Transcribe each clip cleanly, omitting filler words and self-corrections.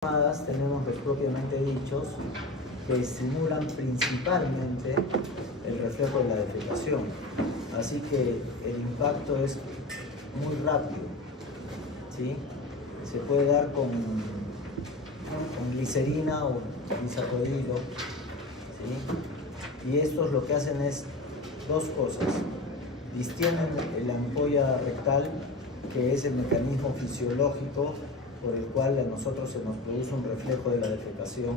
Tenemos los propiamente dichos que estimulan principalmente el reflejo de la defecación, así que el impacto es muy rápido, ¿sí? Se puede dar con glicerina o bisacodylo, ¿sí? Y estos lo que hacen es dos cosas: distienden la ampolla rectal, que es el mecanismo fisiológico por el cual a nosotros se nos produce un reflejo de la defecación,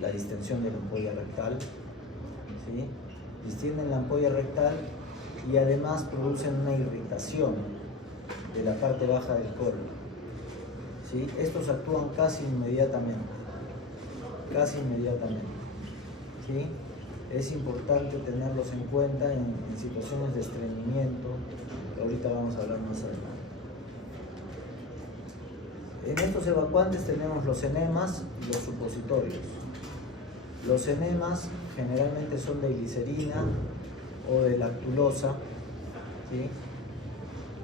la distensión de la ampolla rectal, ¿sí? Distienden la ampolla rectal y además producen una irritación de la parte baja del colon, ¿sí? Estos actúan casi inmediatamente, ¿sí? Es importante tenerlos en cuenta en situaciones de estreñimiento, que ahorita vamos a hablar más adelante. En estos evacuantes tenemos los enemas y los supositorios. Los enemas generalmente son de glicerina o de lactulosa, ¿sí?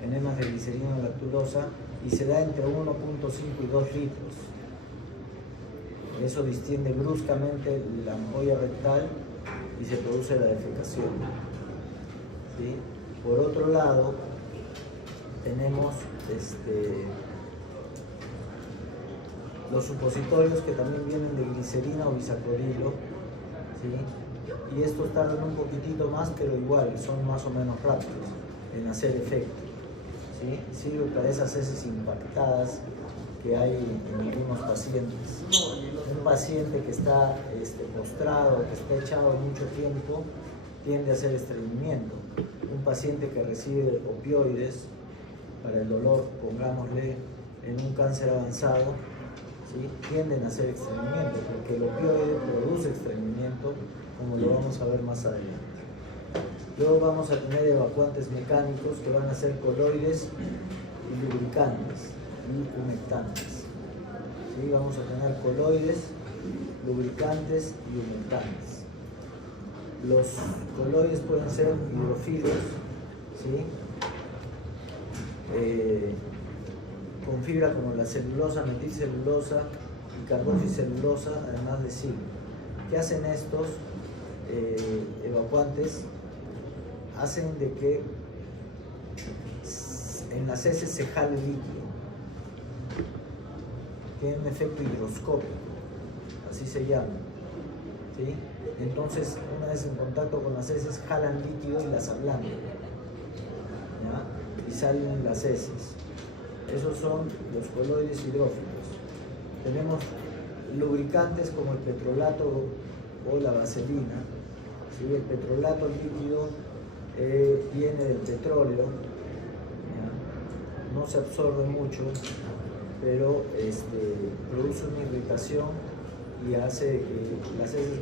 Enemas de glicerina o lactulosa, y se da entre 1.5 y 2 litros. Eso distiende bruscamente la ampolla rectal y se produce la defecación, ¿sí? Por otro lado, tenemos los supositorios, que también vienen de glicerina o bisacodylo, ¿sí? Y estos tardan un poquitito más, pero igual son más o menos rápidos en hacer efecto, ¿sí? Sirve para esas heces impactadas que hay en algunos pacientes. Un paciente que está postrado, que está echado mucho tiempo, tiende a hacer estreñimiento. Un paciente que recibe opioides para el dolor, pongámosle, en un cáncer avanzado, ¿sí? Tienden a hacer estreñimiento, porque el opioide produce estreñimiento, como lo vamos a ver más adelante. Luego vamos a tener evacuantes mecánicos, que van a ser coloides y lubricantes y humectantes, ¿sí? Vamos a tener coloides, lubricantes y humectantes. Los coloides pueden ser hidrofilos, ¿sí? Con fibra como la celulosa, metilcelulosa y carboxicelulosa, además de zinc. ¿Qué hacen estos evacuantes? Hacen de que en las heces se jale líquido. Tienen un efecto higroscópico, así se llama, ¿sí? Entonces, una vez en contacto con las heces, jalan líquido y las ablandan, ¿ya? Y salen las heces. Esos son los coloides hidrófilos. Tenemos lubricantes como el petrolato o la vaselina, ¿sí? El petrolato líquido viene del petróleo, ¿ya? No se absorbe mucho, pero produce una irritación y hace que las heces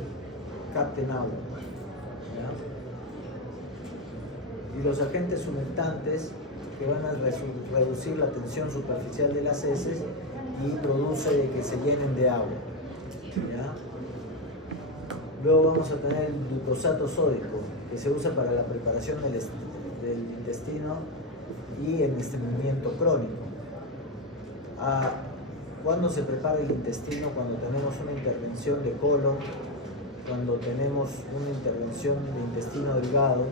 capten agua, ¿ya? Y los agentes humectantes, que van a reducir la tensión superficial de las heces y produce que se llenen de agua, ¿ya? Luego vamos a tener el glucosato sódico, que se usa para la preparación del intestino y el estreñimiento crónico. ¿Cuándo se prepara el intestino? Cuando tenemos una intervención de colon, cuando tenemos una intervención de intestino delgado.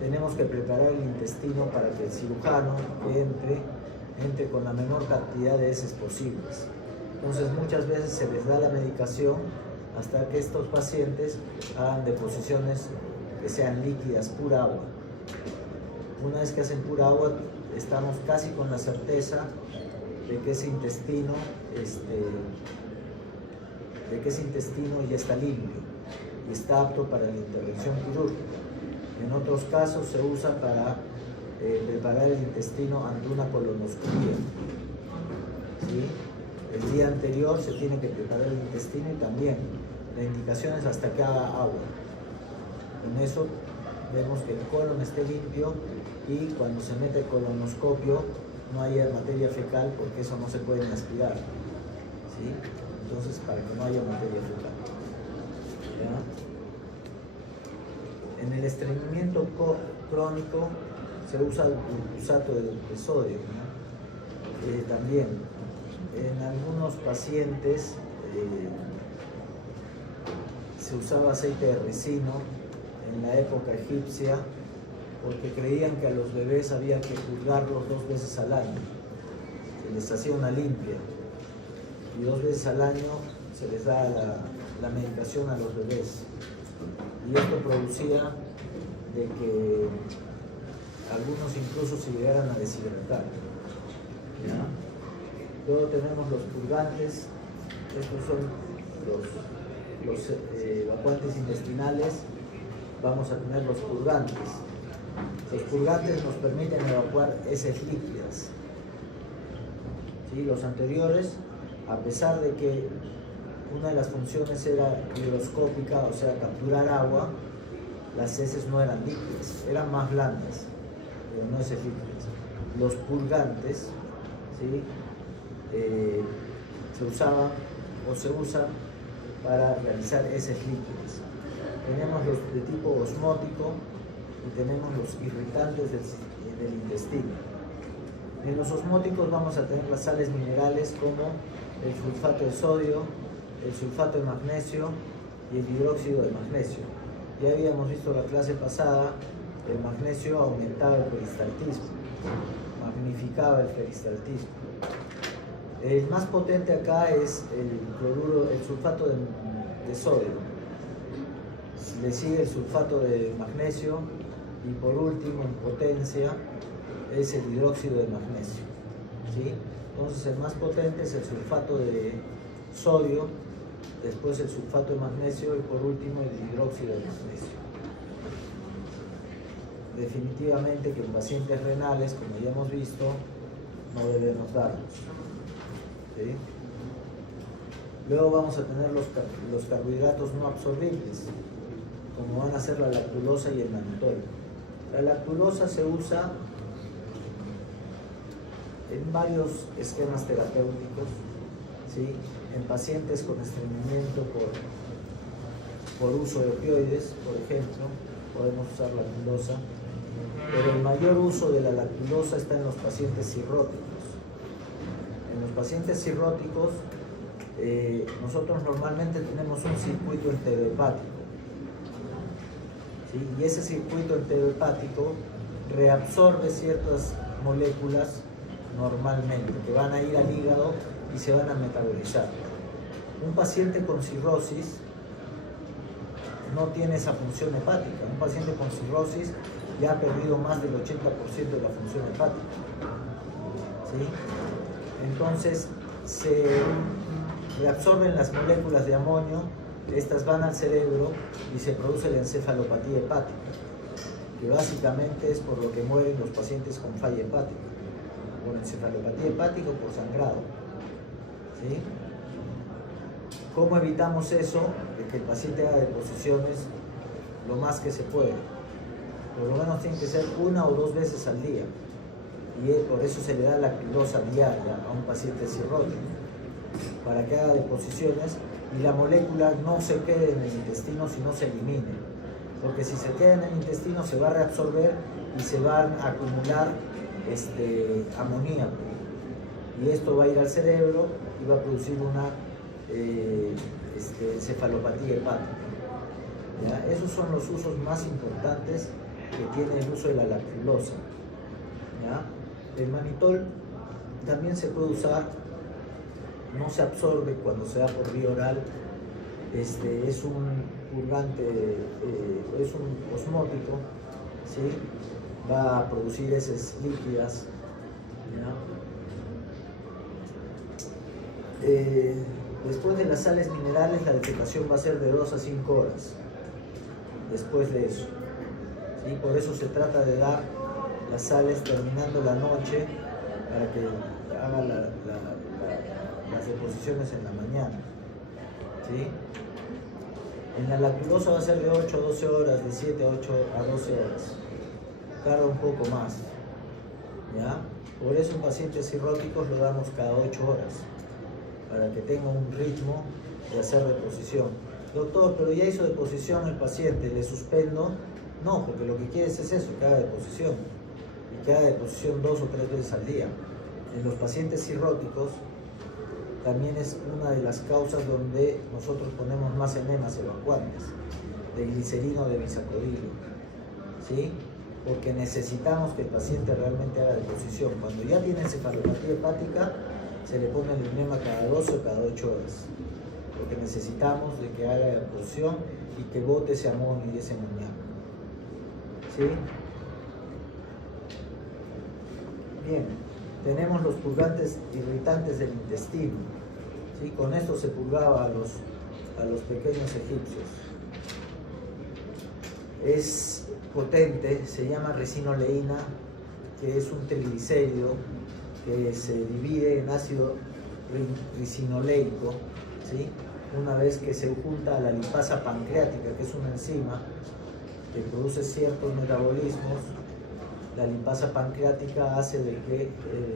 Tenemos que preparar el intestino para que el cirujano entre con la menor cantidad de heces posibles. Entonces, muchas veces se les da la medicación hasta que estos pacientes hagan deposiciones que sean líquidas, pura agua. Una vez que hacen pura agua, estamos casi con la certeza de que ese intestino ya está limpio y está apto para la intervención quirúrgica. En otros casos se usa para preparar el intestino ante una colonoscopia, ¿sí? El día anterior se tiene que preparar el intestino, y también la indicación es hasta que haga agua. Con eso vemos que el colon esté limpio, y cuando se mete el colonoscopio no haya materia fecal, porque eso no se puede ni aspirar, ¿sí? Entonces, para que no haya materia fecal, ¿ya? En el estreñimiento crónico se usa el glucosato de sodio, ¿no? También en algunos pacientes se usaba aceite de ricino en la época egipcia porque creían que a los bebés había que purgarlos 2 veces al año. Se les hacía una limpia y 2 veces al año se les da la medicación a los bebés. Y esto producía de que algunos incluso se llegaran a deshidratar. ¿Ya? Luego tenemos los purgantes. Estos son los evacuantes intestinales. Vamos a tener los purgantes. Los purgantes nos permiten evacuar heces líquidas. ¿Sí? Los anteriores, a pesar de que una de las funciones era higroscópica, o sea, capturar agua, las heces no eran líquidas, eran más blandas, pero no heces líquidas. Los purgantes, ¿sí? Se usaban o se usan para realizar heces líquidas. Tenemos los de tipo osmótico y tenemos los irritantes del intestino. En los osmóticos vamos a tener las sales minerales como el sulfato de sodio, el sulfato de magnesio y el hidróxido de magnesio. Ya habíamos visto la clase pasada, el magnesio aumentaba el peristaltismo, magnificaba el peristaltismo. El más potente acá es el sulfato de sodio. Le sigue el sulfato de magnesio y por último en potencia es el hidróxido de magnesio. ¿Sí? Entonces el más potente es el sulfato de sodio, después el sulfato de magnesio y por último el hidróxido de magnesio. Definitivamente que en pacientes renales, como ya hemos visto, no debemos darlos. ¿Sí? Luego vamos a tener los carbohidratos no absorbibles, como van a ser la lactulosa y el mannitol. La lactulosa se usa en varios esquemas terapéuticos, ¿sí? En pacientes con estreñimiento por uso de opioides, por ejemplo, podemos usar lactulosa, pero el mayor uso de la lactulosa está en los pacientes cirróticos. En los pacientes cirróticos, nosotros normalmente tenemos un circuito enterohepático, ¿sí? Y ese circuito enterohepático reabsorbe ciertas moléculas normalmente, que van a ir al hígado y se van a metabolizar. Un paciente con cirrosis no tiene esa función hepática. Un paciente con cirrosis ya ha perdido más del 80% de la función hepática. ¿Sí? Entonces se reabsorben las moléculas de amonio, estas van al cerebro y se produce la encefalopatía hepática, que básicamente es por lo que mueren los pacientes con falla hepática, por encefalopatía hepática o por sangrado. ¿Sí? ¿Cómo evitamos eso? De que el paciente haga deposiciones lo más que se puede. Por lo menos tiene que ser 1 o 2 veces al día. Y por eso se le da lactulosa diaria a un paciente cirrótico, para que haga deposiciones y la molécula no se quede en el intestino, sino se elimine. Porque si se queda en el intestino se va a reabsorber y se van a acumular amoníaco. Y esto va a ir al cerebro y va a producir una encefalopatía hepática. ¿Ya? Esos son los usos más importantes que tiene el uso de la lactulosa. ¿Ya? El mannitol también se puede usar, no se absorbe cuando se da por vía oral, es un purgante, es un osmótico, ¿sí? Va a producir heces líquidas. ¿Ya? Después de las sales minerales, la defecación va a ser de 2 a 5 horas después de eso. ¿Sí? Por eso se trata de dar las sales terminando la noche para que haga las deposiciones en la mañana. ¿Sí? En la lactulosa va a ser de 8 a 12 horas, de 7 a 8 a 12 horas. Tarda un poco más. ¿Ya? Por eso en pacientes cirróticos lo damos cada 8 horas, para que tenga un ritmo de hacer deposición. Doctor, pero ya hizo deposición el paciente, ¿le suspendo? No, porque lo que quieres es eso, que haga deposición. Y que haga deposición 2 o 3 veces al día. En los pacientes cirróticos también es una de las causas donde nosotros ponemos más enemas evacuantes, de glicerina o de bisacodilo, ¿sí? Porque necesitamos que el paciente realmente haga deposición. Cuando ya tiene encefalopatía hepática, se le pone el enema cada 12 o cada 8 horas, porque necesitamos de que haga deposición y que bote ese amonio y ese amoníaco, ¿sí? Bien, tenemos los purgantes irritantes del intestino, ¿sí? Con esto se purgaba a los pequeños egipcios. Es potente, se llama resinoleína, que es un triglicérido que se divide en ácido risinoleico, ¿sí? Una vez que se junta a la lipasa pancreática, que es una enzima que produce ciertos metabolismos. La lipasa pancreática hace de que el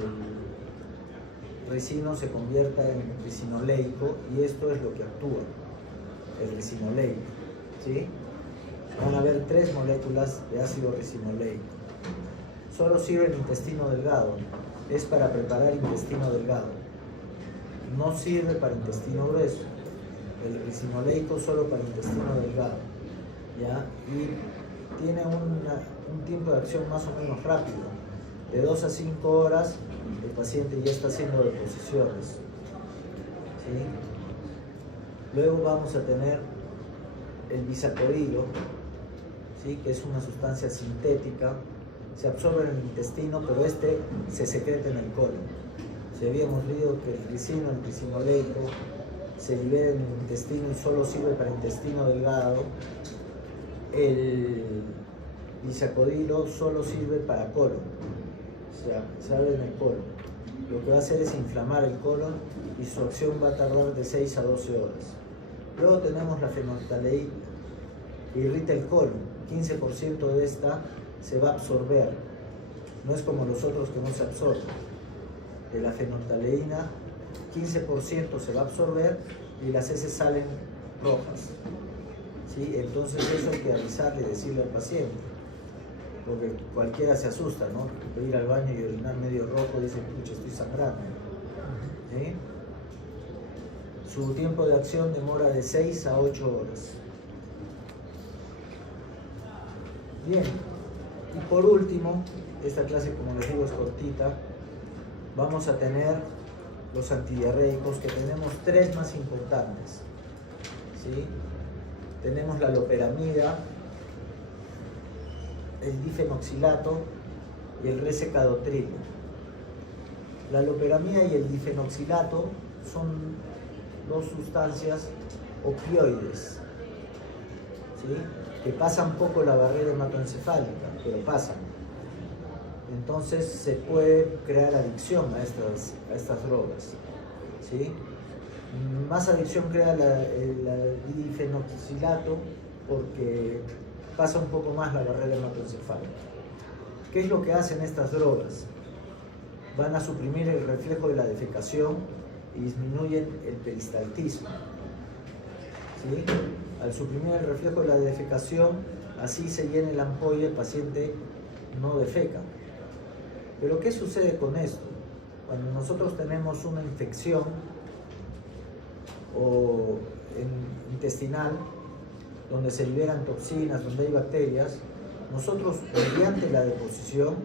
resino se convierta en risinoleico, y esto es lo que actúa, el risinoleico, ¿sí? Van a haber 3 moléculas de ácido risinoleico. Solo sirve el intestino delgado, es para preparar intestino delgado. No sirve para intestino grueso. El risinoleico solo para intestino delgado, ¿ya? Y tiene un tiempo de acción más o menos rápido. De 2 a 5 horas el paciente ya está haciendo deposiciones, ¿sí? Luego vamos a tener el bisacodilo, ¿sí? Que es una sustancia sintética, se absorbe en el intestino, pero este se secreta en el colon. Si habíamos leído que el ricino, el risinoleico, se libera en el intestino y solo sirve para intestino delgado, el bisacodilo solo sirve para colon, o sea, sale en el colon. Lo que va a hacer es inflamar el colon y su acción va a tardar de 6 a 12 horas. Luego tenemos la fenolftaleína, que irrita el colon. 15% de esta se va a absorber, no es como los otros que no se absorben. De la fenolftaleína, 15% se va a absorber y las heces salen rojas, ¿sí? Entonces eso hay que avisarle y decirle al paciente, porque cualquiera se asusta, ¿no? De ir al baño y orinar medio rojo y dice, pucha, estoy sangrando, ¿sí? Su tiempo de acción demora de 6 a 8 horas. Bien, y por último, esta clase, como les digo, es cortita. Vamos a tener los antidiarreicos, que tenemos 3 más importantes, ¿sí? Tenemos la loperamida, el difenoxilato y el resecadotrilo. La loperamida y el difenoxilato son 2 sustancias opioides, ¿sí? Que pasan poco la barrera hematoencefálica, pero pasan. Entonces se puede crear adicción a estas drogas, ¿sí? Más adicción crea el difenoxilato porque pasa un poco más la barrera hematoencefálica. ¿Qué es lo que hacen estas drogas? Van a suprimir el reflejo de la defecación y disminuyen el peristaltismo, ¿sí? Al suprimir el reflejo de la defecación, así se llena la ampolla y el paciente no defeca. Pero ¿qué sucede con esto? Cuando nosotros tenemos una infección intestinal, donde se liberan toxinas, donde hay bacterias, nosotros mediante la deposición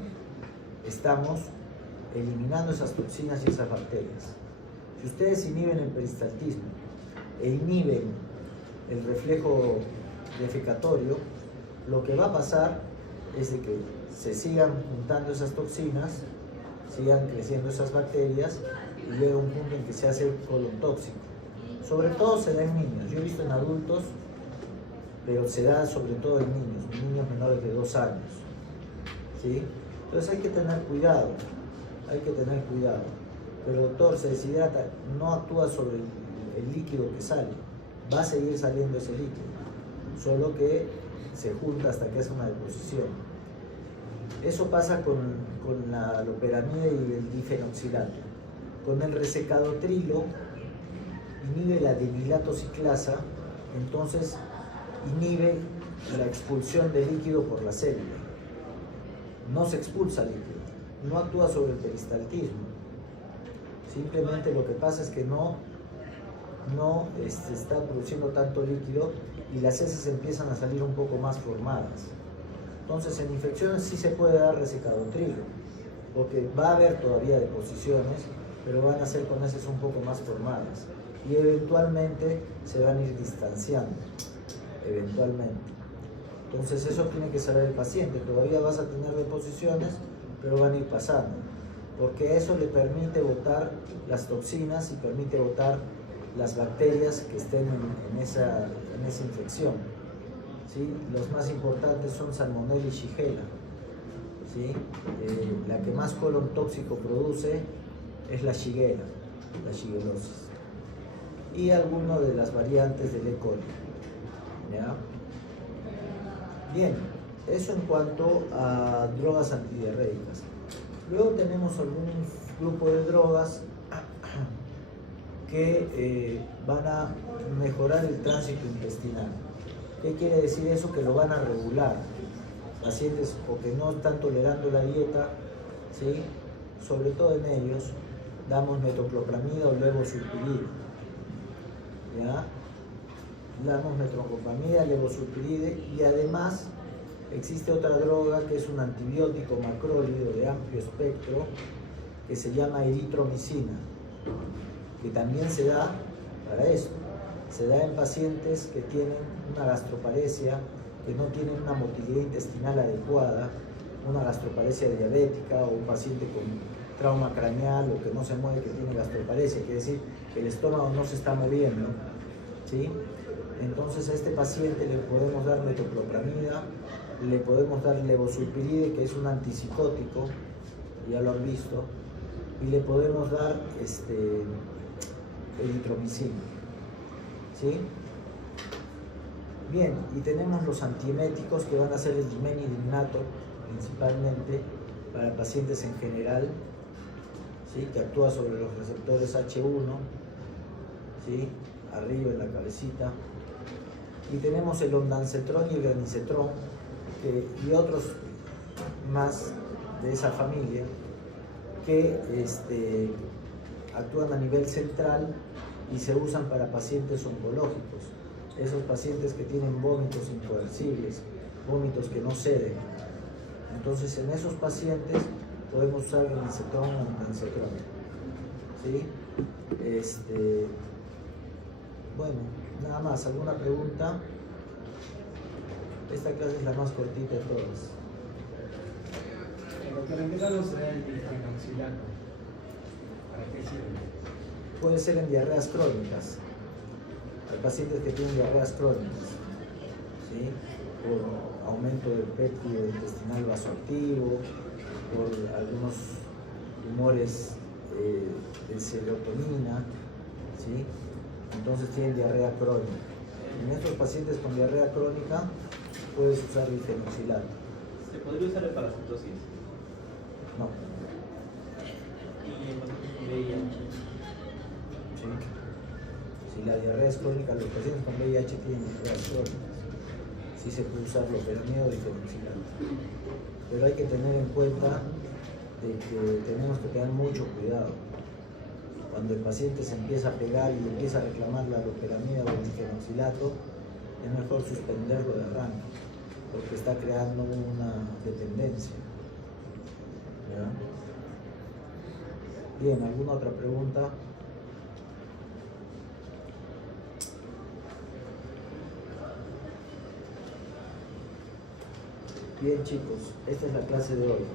estamos eliminando esas toxinas y esas bacterias. Si ustedes inhiben el peristaltismo e inhiben el reflejo defecatorio, lo que va a pasar es de que se sigan juntando esas toxinas, sigan creciendo esas bacterias y llega un punto en que se hace colon tóxico. Sobre todo se da en niños, yo he visto en adultos, pero se da sobre todo en niños menores de 2 años, ¿sí? Entonces hay que tener cuidado, Pero doctor, se deshidrata, no actúa sobre el líquido que sale, va a seguir saliendo ese líquido, solo que se junta hasta que hace una deposición. Eso pasa con la loperamida y el difenoxilato. Con el resecadotrilo inhibe la dinilatociclasa, entonces inhibe la expulsión de líquido por la célula. No se expulsa líquido, no actúa sobre el peristaltismo, Simplemente lo que pasa es que no está produciendo tanto líquido y las heces empiezan a salir un poco más formadas. Entonces en infecciones sí se puede dar resecado trigo, porque va a haber todavía deposiciones, pero van a ser con heces un poco más formadas y eventualmente se van a ir distanciando, eventualmente. Entonces eso tiene que saber el paciente, todavía vas a tener deposiciones, pero van a ir pasando, porque eso le permite botar las toxinas y permite botar las bacterias que estén en esa infección, ¿sí? Los más importantes son Salmonella y Shigella, ¿sí? La que más colon tóxico produce es la Shigella, la shigellosis, y algunas de las variantes del E. coli, ¿ya? Bien, eso en cuanto a drogas antidiarreicas. Luego tenemos algún grupo de drogas que van a mejorar el tránsito intestinal. ¿Qué quiere decir eso? Que lo van a regular. Pacientes o que no están tolerando la dieta, ¿sí? Sobre todo en ellos, damos metoclopramida o levosulpiride, ¿ya? Damos metoclopramida, levosulpiride, y además existe otra droga que es un antibiótico macrólido de amplio espectro que se llama eritromicina, que también se da para esto. Se da en pacientes que tienen una gastroparesia, que no tienen una motilidad intestinal adecuada, una gastroparesia diabética o un paciente con trauma craneal o que no se mueve, que tiene gastroparesia, quiere decir que el estómago no se está moviendo, ¿sí? Entonces a este paciente le podemos dar metoclopramida, le podemos dar levosulpiride, que es un antipsicótico, ya lo han visto, y le podemos dar eritromicina, ¿sí? Bien, y tenemos los antieméticos que van a ser el dimenyl-dignato, principalmente para pacientes en general, ¿sí? Que actúa sobre los receptores H1, ¿sí? Arriba en la cabecita. Y tenemos el ondansetrón y el granisetrón, y otros más de esa familia, que actúan a nivel central y se usan para pacientes oncológicos, esos pacientes que tienen vómitos incoercibles, vómitos que no ceden. Entonces en esos pacientes podemos usar granisetrón o ondansetrón, ¿sí? Bueno, nada más, ¿alguna pregunta? Esta clase es la más cortita de todas. Doctor, ¿en qué caso se da el difenoxilato? ¿Para qué sirve? Puede ser en diarreas crónicas. Hay pacientes que tienen diarreas crónicas, ¿sí? Por aumento del péptido intestinal vasoactivo, por algunos tumores de serotonina, ¿sí? Entonces tienen diarrea crónica. En estos pacientes con diarrea crónica puedes usar difenoxilato. ¿Se podría usar el parasitosis? No. Y en pacientes con VIH. ¿Sí? Si la diarrea es crónica, los pacientes con VIH tienen diarreas crónicas. Sí se puede usar loperamida o difenoxilato. Pero hay que tener en cuenta de que tenemos que tener mucho cuidado. Cuando el paciente se empieza a pegar y empieza a reclamar la loperamida o el difenoxilato, es mejor suspenderlo de arranque, porque está creando una dependencia. ¿Ya? Bien, ¿alguna otra pregunta? Bien, chicos, esta es la clase de hoy.